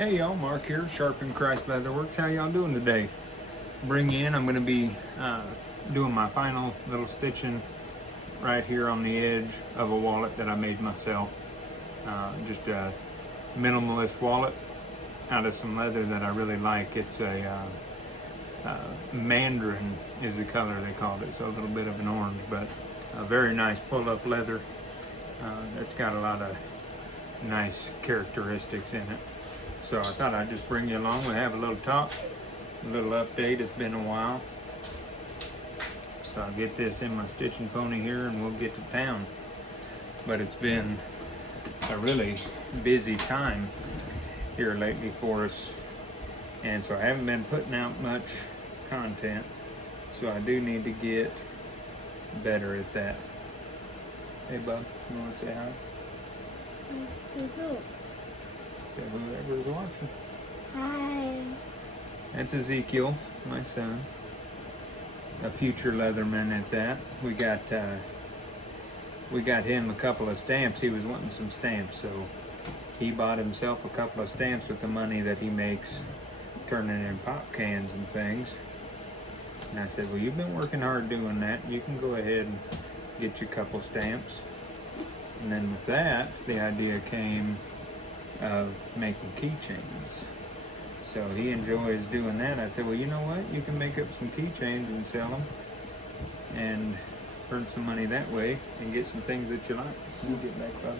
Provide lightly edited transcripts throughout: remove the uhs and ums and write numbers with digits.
Hey y'all, Mark here, Sharpen Christ Leatherworks. How y'all doing today? I'm going to be doing my final little stitching right here on the edge of a wallet that I made myself. Just a minimalist wallet out of some leather that I really like. It's a mandarin is the color they called it, so a little bit of an orange, but a very nice pull-up leather that's got a lot of nice characteristics in it. So I thought I'd just bring you along. We have a little talk, a little update. It's been a while. So I'll get this in my stitching pony here and we'll get to town. But it's been a really busy time here lately for us. And so I haven't been putting out much content. So I do need to get better at that. Hey bub, you want to say hi? To whoever's watching. Hi. That's Ezekiel, my son. A future Leatherman at that. We got him a couple of stamps. He was wanting some stamps, so he bought himself a couple of stamps with the money that he makes turning in pop cans and things. And I said, well, you've been working hard doing that. You can go ahead and get you a couple stamps. And then with that, the idea came of making keychains. So he enjoys doing that. I said, well, you know what? You can make up some keychains and sell them and earn some money that way and get some things that you like. We'll get back up.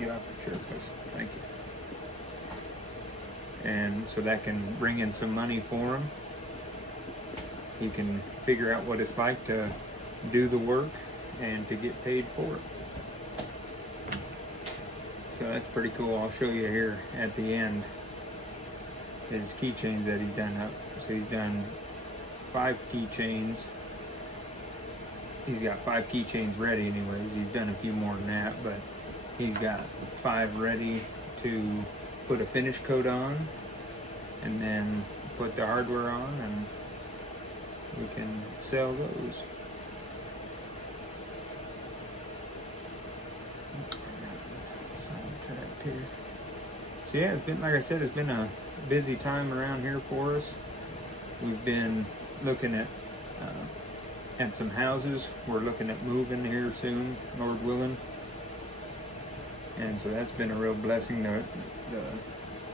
Get off the chair, please. Thank you. And so that can bring in some money for him. He can figure out what it's like to do the work and to get paid for it. So that's pretty cool. I'll show you here at the end his keychains that he's done up. So he's done 5 keychains. He's got 5 keychains ready anyways. He's done a few more than that, but he's got 5 ready to put a finish coat on and then put the hardware on, and we can sell those. Here. So yeah, it's been, like I said, it's been a busy time around here for us. We've been looking at some houses. We're looking at moving here soon, Lord willing. And so that's been a real blessing. The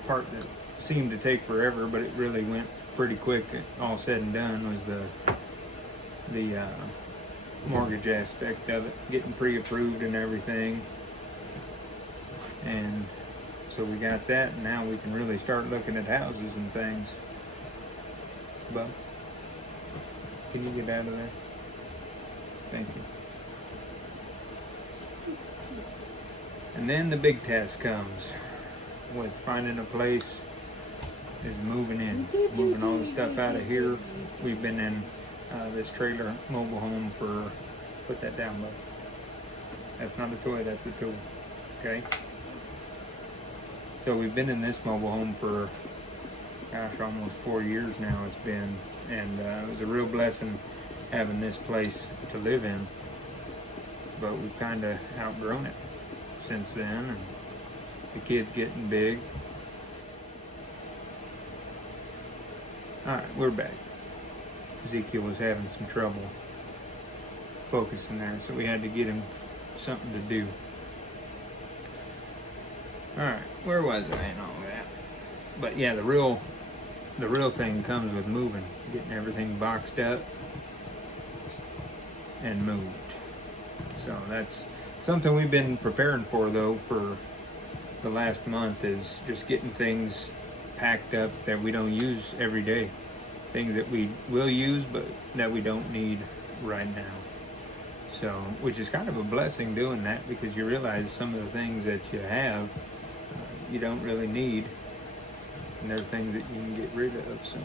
part that seemed to take forever, but it really went pretty quick, all said and done, was the mortgage aspect of it, getting pre-approved and everything. And so we got that, and now we can really start looking at houses and things. Bub, can you get out of there? Thank you. And then the big task comes with finding a place, is moving in, moving all the stuff out of here. We've been in this trailer mobile home for, put that down, bub. That's not a toy, that's a tool, okay? So we've been in this mobile home for, gosh, almost 4 years now it's been, and it was a real blessing having this place to live in, but we've kind of outgrown it since then, and the kids getting big. Alright, we're back. Ezekiel was having some trouble focusing there, so we had to get him something to do. Alright, where was I in all that? But yeah, the real thing comes with moving, getting everything boxed up and moved. So that's something we've been preparing for, though, for the last month, is just getting things packed up that we don't use every day. Things that we will use, but that we don't need right now. So, which is kind of a blessing doing that, because you realize some of the things that you have you don't really need, and there are things that you can get rid of. So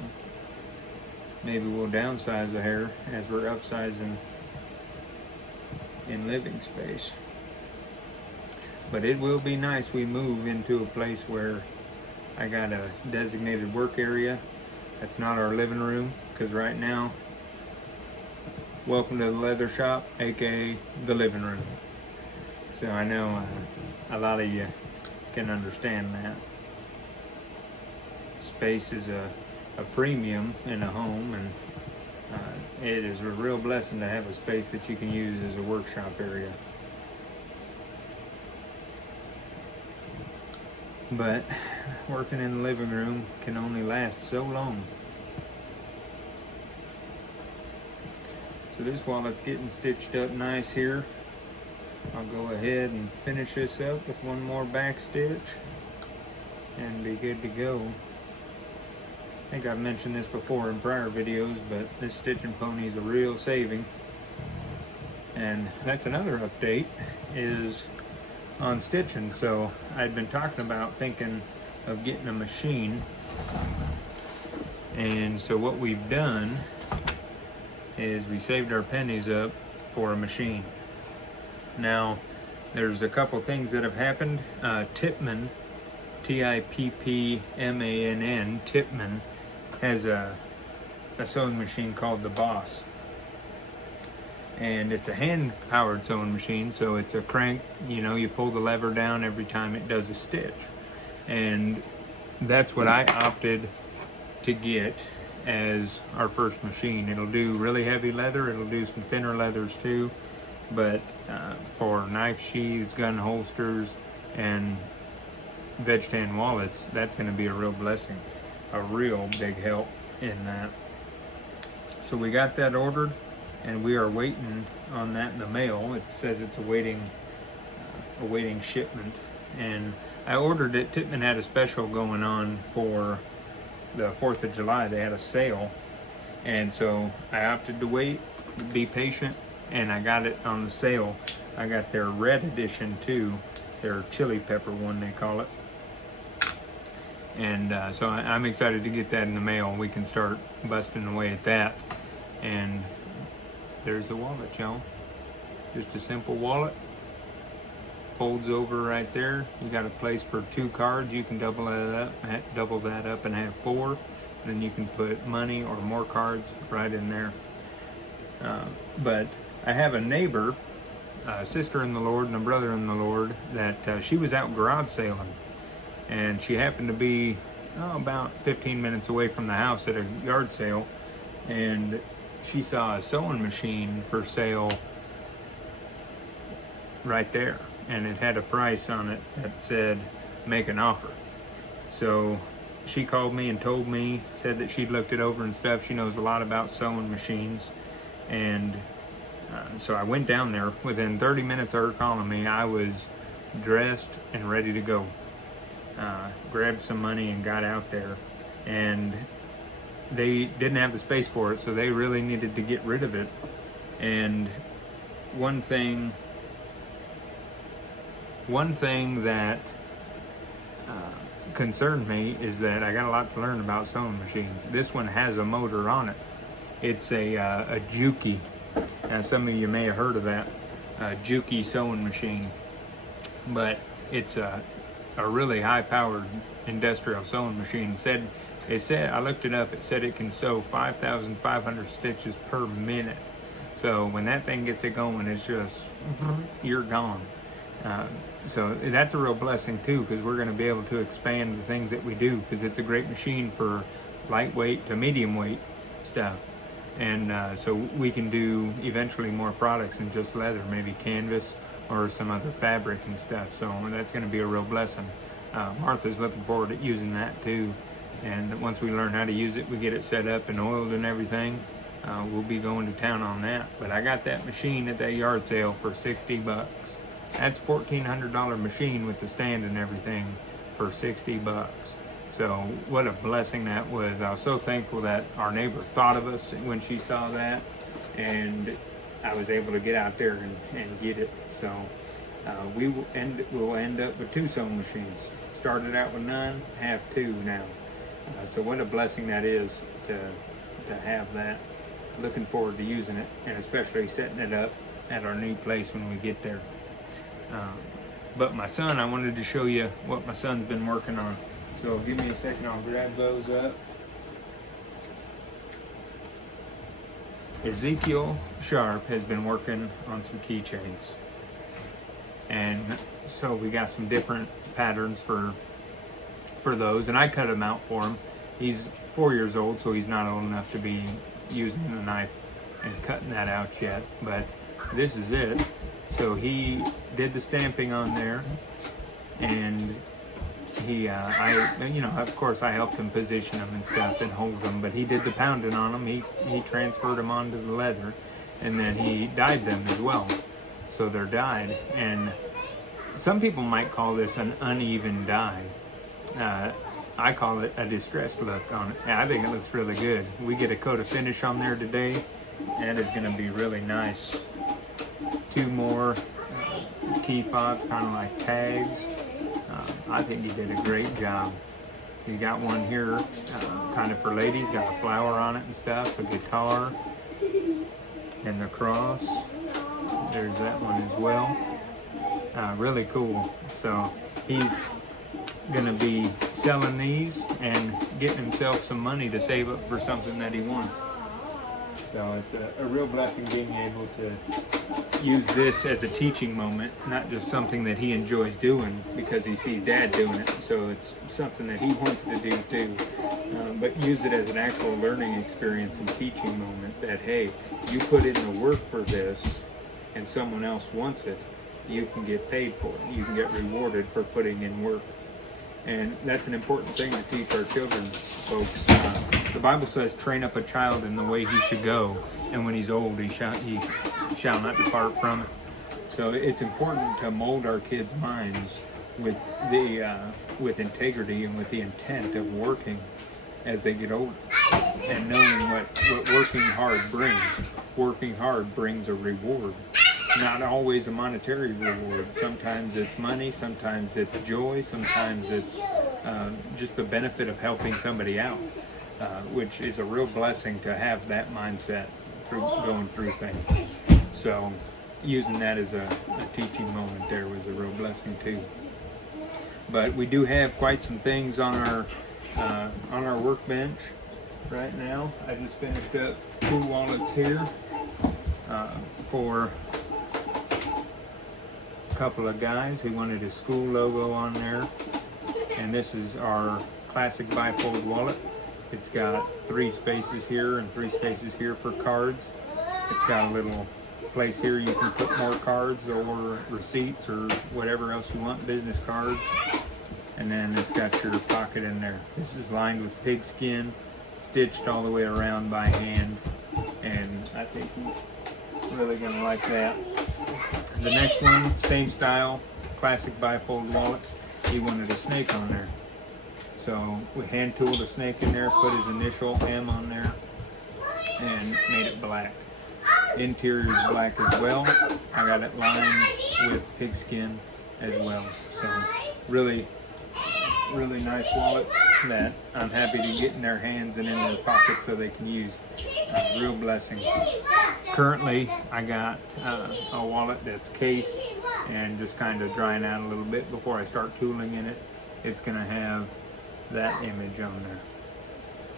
maybe we'll downsize a hair as we're upsizing in living space. But it will be nice. We move into a place where I got a designated work area. That's not our living room, because right now, welcome to the leather shop, aka the living room. So I know a lot of you can understand that. space is a premium in a home, and it is a real blessing to have a space that you can use as a workshop area. But working in the living room can only last so long. So this wallet's getting stitched up nice here. I'll go ahead and finish this up with one more back stitch and be good to go. I think I've mentioned this before in prior videos, but this stitching pony is a real saving. And that's another update, is on stitching. So I'd been talking about thinking of getting a machine, and so what we've done is we saved our pennies up for a machine. Now there's a couple things that have happened. Tippmann, Tippmann, Tippmann has a sewing machine called the Boss, and it's a hand powered sewing machine, so it's a crank, you pull the lever down every time it does a stitch. And that's what I opted to get as our first machine. It'll do really heavy leather, it'll do some thinner leathers too, but for knife sheaths, gun holsters, and veg tan wallets, that's going to be a real blessing, a real big help in that. So we got that ordered, and we are waiting on that in the mail. It says it's awaiting shipment, and I ordered it. Tippmann had a special going on for the 4th of July. They had a sale, and so I opted to wait, be patient, and I got it on the sale. I got their red edition too, their chili pepper one they call it. And so I'm excited to get that in the mail. We can start busting away at that. And there's the wallet, y'all. Just a simple wallet. Folds over right there. You got a place for 2 cards. You can double that up and have 4. Then you can put money or more cards right in there. But I have a neighbor, a sister in the Lord and a brother in the Lord, that she was out garage sailing. And she happened to be about 15 minutes away from the house at a yard sale, and she saw a sewing machine for sale right there, and it had a price on it that said make an offer. So she called me and told me, said that she'd looked it over and stuff. She knows a lot about sewing machines, and so I went down there. Within 30 minutes of her calling me, I was dressed and ready to go. Grabbed some money and got out there, and they didn't have the space for it, so they really needed to get rid of it. And one thing that concerned me is that I got a lot to learn about sewing machines. This one has a motor on it. It's a Juki. Some of you may have heard of that, Juki sewing machine, but it's a really high-powered industrial sewing machine. It said, I looked it up, it said it can sew 5,500 stitches per minute. So when that thing gets to going, it's just, you're gone. So that's a real blessing too, because we're going to be able to expand the things that we do, because it's a great machine for lightweight to medium weight stuff. And so we can do eventually more products than just leather, maybe canvas or some other fabric and stuff. So that's going to be a real blessing. Martha's looking forward to using that too. And once we learn how to use it, we get it set up and oiled and everything, we'll be going to town on that. But I got that machine at that yard sale for 60 bucks. That's $1,400 machine with the stand and everything for 60 bucks. So what a blessing that was. I was so thankful that our neighbor thought of us when she saw that, and I was able to get out there and get it. So we'll end up with 2 sewing machines. Started out with none, have 2 now. So what a blessing that is to have that. Looking forward to using it, and especially setting it up at our new place when we get there. But my son, I wanted to show you what my son's been working on. So give me a second, I'll grab those up. Ezekiel Sharp has been working on some keychains. And so we got some different patterns for those, and I cut them out for him. He's 4 years old, so he's not old enough to be using the knife and cutting that out yet, but this is it. So he did the stamping on there, and of course I helped him position them and stuff and hold them, but he did the pounding on them. He transferred them onto the leather, and then he dyed them as well. So they're dyed, and some people might call this an uneven dye. I call it a distressed look on it. I think it looks really good. We get a coat of finish on there today. That is going to be really nice. 2 more key fobs, kind of like tags. I think he did a great job. He's got one here, kind of for ladies, got a flower on it and stuff, a guitar, and the cross. There's that one as well. Really cool. So he's going to be selling these and getting himself some money to save up for something that he wants. So it's a real blessing being able to use this as a teaching moment, not just something that he enjoys doing because he sees Dad doing it. So it's something that he wants to do too, but use it as an actual learning experience and teaching moment that, hey, you put in the work for this and someone else wants it, you can get paid for it. You can get rewarded for putting in work. And that's an important thing to teach our children, folks. The Bible says, train up a child in the way he should go, and when he's old, he shall not depart from it. So it's important to mold our kids' minds with integrity and with the intent of working as they get older, and knowing what working hard brings. Working hard brings a reward. Not always a monetary reward. Sometimes it's money, sometimes it's joy, sometimes it's just the benefit of helping somebody out, which is a real blessing to have that mindset going through things. So using that as a teaching moment there was a real blessing too. But we do have quite some things on our workbench right now. I just finished up 2 wallets here for couple of guys who wanted a school logo on there, and this is our classic bifold wallet. It's got 3 spaces here and 3 spaces here for cards. It's got a little place here you can put more cards or receipts or whatever else you want, business cards, and then it's got your pocket in there. This is lined with pigskin, stitched all the way around by hand, and I think he's really gonna like that. The next one, same style, classic bifold wallet. He wanted a snake on there. So we hand tooled a snake in there, put his initial M on there, and made it black. Interior is black as well. I got it lined with pigskin as well. So really nice wallets that I'm happy to get in their hands and in their pockets so they can use. Real blessing. Currently, I got a wallet that's cased and just kind of drying out a little bit before I start tooling in it. It's going to have that image on there.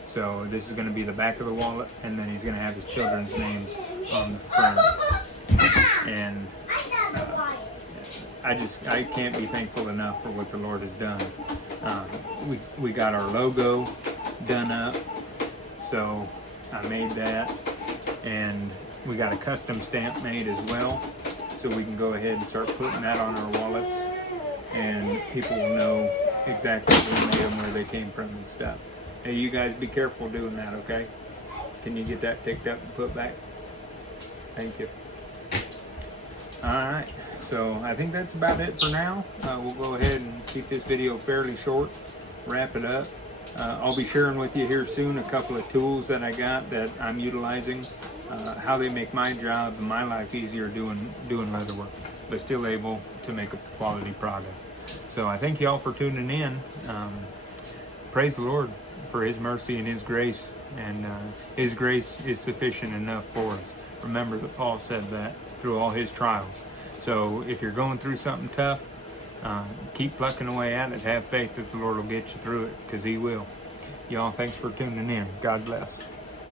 So this is going to be the back of the wallet, and then he's going to have his children's names on the front. And I can't be thankful enough for what the Lord has done. We got our logo done up, so I made that, and we got a custom stamp made as well, so we can go ahead and start putting that on our wallets, and people will know exactly who made them, where they came from and stuff. Hey, you guys be careful doing that, okay? Can you get that picked up and put back? Thank you. Alright, so I think that's about it for now. We'll go ahead and keep this video fairly short, wrap it up. I'll be sharing with you here soon a couple of tools that I got that I'm utilizing, how they make my job and my life easier doing leather work, but still able to make a quality product. So I thank you all for tuning in. Praise the Lord for His mercy and His grace, and His grace is sufficient enough for us. Remember that Paul said that through all his trials. So if you're going through something tough, keep plucking away at it. Have faith that the Lord will get you through it, because He will. Y'all, thanks for tuning in. God bless.